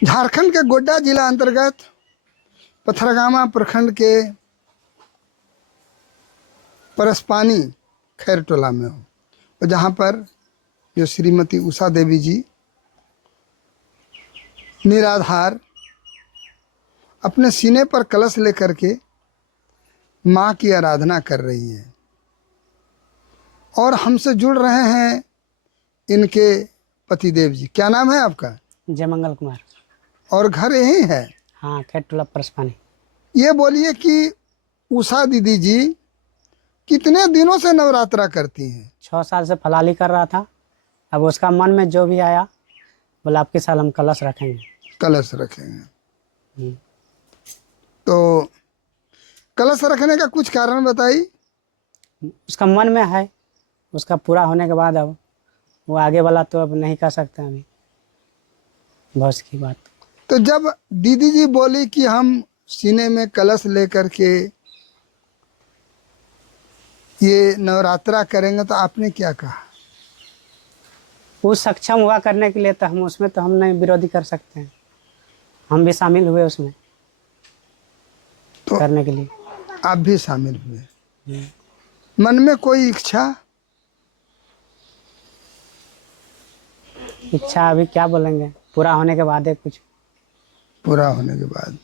झारखंड के गोड्डा जिला अंतर्गत पथरगामा प्रखंड के परसपानी खैरटोला में हूँ, और जहाँ पर जो श्रीमती उषा देवी जी निराधार अपने सीने पर कलश लेकर के माँ की आराधना कर रही है, और हमसे जुड़ रहे हैं इनके पतिदेव जी। क्या नाम है आपका? जयमंगल कुमार। और घर यही है? हाँ, खैरटोला परसपानी। ये बोलिए कि उषा दीदी जी कितने दिनों से नवरात्रा करती हैं? 6 साल से फलाली कर रहा था। अब उसका मन में जो भी आया, बोला आपके साल हम कलश रखेंगे। कलश रखेंगे। तो कलश रखने का कुछ कारण बताइए। उसका मन में है, उसका पूरा होने के बाद अब वो आगे वाला तो अब नहीं कर सकते अभी, बस की बात। तो जब दीदी जी बोली कि हम सीने में कलश लेकर के ये नवरात्रा करेंगे, तो आपने क्या कहा? वो सक्षम हुआ करने के लिए, तो हम उसमें तो हम नहीं विरोधी कर सकते हैं, हम भी शामिल हुए उसमें तो करने के लिए। आप भी शामिल हुए। मन में कोई इच्छा अभी क्या बोलेंगे, पूरा होने के बाद है कुछ। पूरा होने के बाद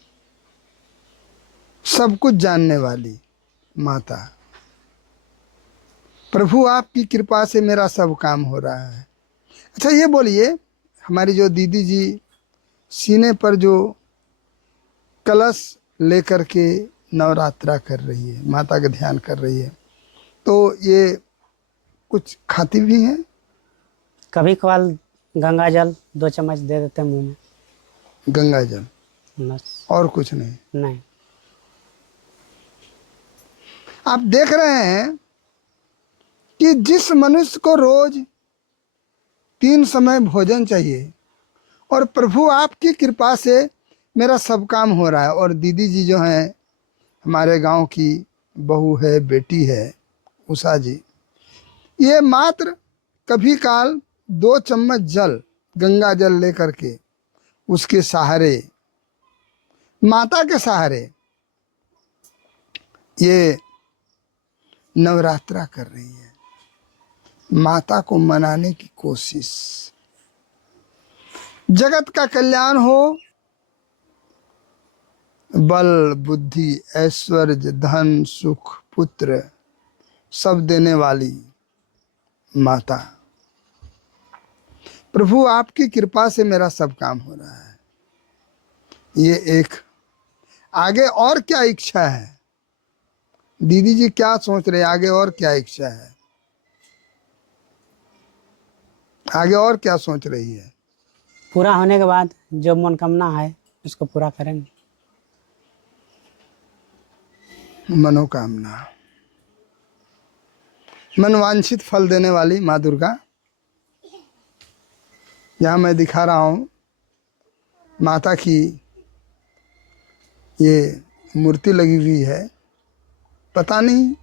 सब कुछ जानने वाली माता, प्रभु आपकी कृपा से मेरा सब काम हो रहा है। अच्छा ये बोलिए, हमारी जो दीदी जी सीने पर जो कलश लेकर के नवरात्रा कर रही है, माता का ध्यान कर रही है, तो ये कुछ खाती भी हैं? कभी कभार गंगा जल 2 चम्मच दे देते हैं मुंह में, गंगा जल, बस। और कुछ नहीं? नहीं। आप देख रहे हैं कि जिस मनुष्य को रोज 3 समय भोजन चाहिए, और प्रभु आपकी कृपा से मेरा सब काम हो रहा है, और दीदी जी जो हैं हमारे गांव की बहू है, बेटी है उषा जी, ये मात्र कभी काल 2 चम्मच जल, गंगा जल लेकर के उसके सहारे, माता के सहारे ये नवरात्रा कर रही है, माता को मनाने की कोशिश। जगत का कल्याण हो, बल बुद्धि ऐश्वर्य धन सुख पुत्र सब देने वाली माता, प्रभु आपकी कृपा से मेरा सब काम हो रहा है। ये एक आगे और क्या इच्छा है? दीदी जी क्या सोच रहे हैं, आगे और क्या इच्छा है, आगे और क्या सोच रही है? पूरा होने के बाद जो मनोकामना है उसको पूरा करेंगे। मनोकामना, मनवांछित फल देने वाली माँ दुर्गा। यहाँ मैं दिखा रहा हूँ माता की ये मूर्ति लगी हुई है। पता नहीं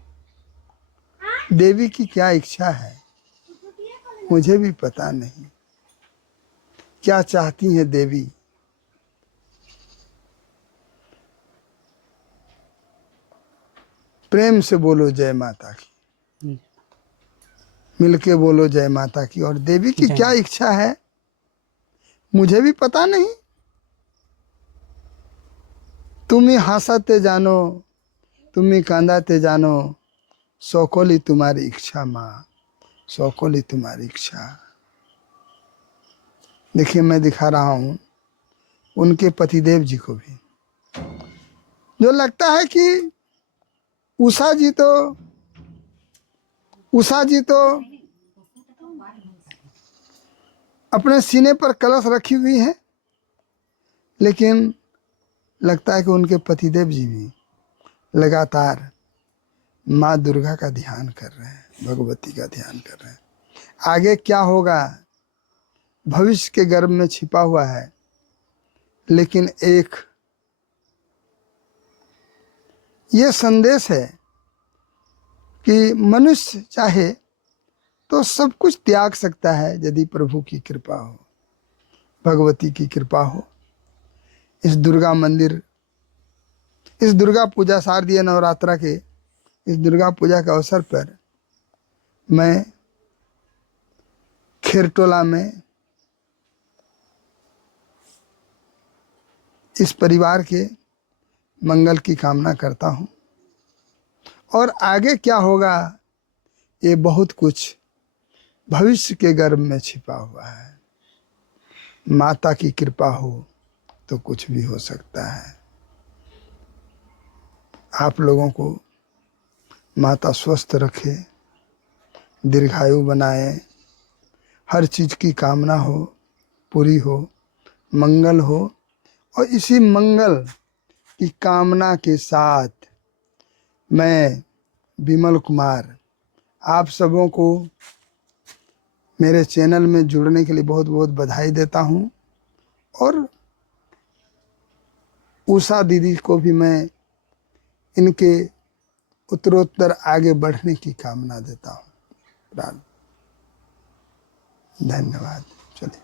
देवी की क्या इच्छा है, मुझे भी पता नहीं क्या चाहती है देवी। प्रेम से बोलो जय माता की, मिलके बोलो जय माता की। और देवी की क्या इच्छा है मुझे भी पता नहीं। तुम ही हंसते जानो, तुम ही कांदाते जानो, सौकोली तुम्हारी इच्छा माँ, सौकोली तुम्हारी इच्छा। देखिए मैं दिखा रहा हूँ उनके पतिदेव जी को भी, जो लगता है कि उषा जी तो अपने सीने पर कलश रखी हुई है, लेकिन लगता है कि उनके पतिदेव जी भी लगातार माँ दुर्गा का ध्यान कर रहे हैं, भगवती का ध्यान कर रहे हैं। आगे क्या होगा भविष्य के गर्भ में छिपा हुआ है, लेकिन एक ये संदेश है कि मनुष्य चाहे तो सब कुछ त्याग सकता है यदि प्रभु की कृपा हो, भगवती की कृपा हो। इस दुर्गा मंदिर, इस दुर्गा पूजा, शारदीय नवरात्रा के इस दुर्गा पूजा के अवसर पर मैं खेरटोला में इस परिवार के मंगल की कामना करता हूँ। और आगे क्या होगा ये बहुत कुछ भविष्य के गर्भ में छिपा हुआ है। माता की कृपा हो तो कुछ भी हो सकता है। आप लोगों को माता स्वस्थ रखे, दीर्घायु बनाए, हर चीज़ की कामना हो, पूरी हो, मंगल हो। और इसी मंगल की कामना के साथ मैं विमल कुमार आप सबों को मेरे चैनल में जुड़ने के लिए बहुत बहुत बधाई देता हूँ। और उषा दीदी को भी मैं इनके उत्तरोत्तर आगे बढ़ने की कामना देता हूँ। धन्यवाद। चलिए।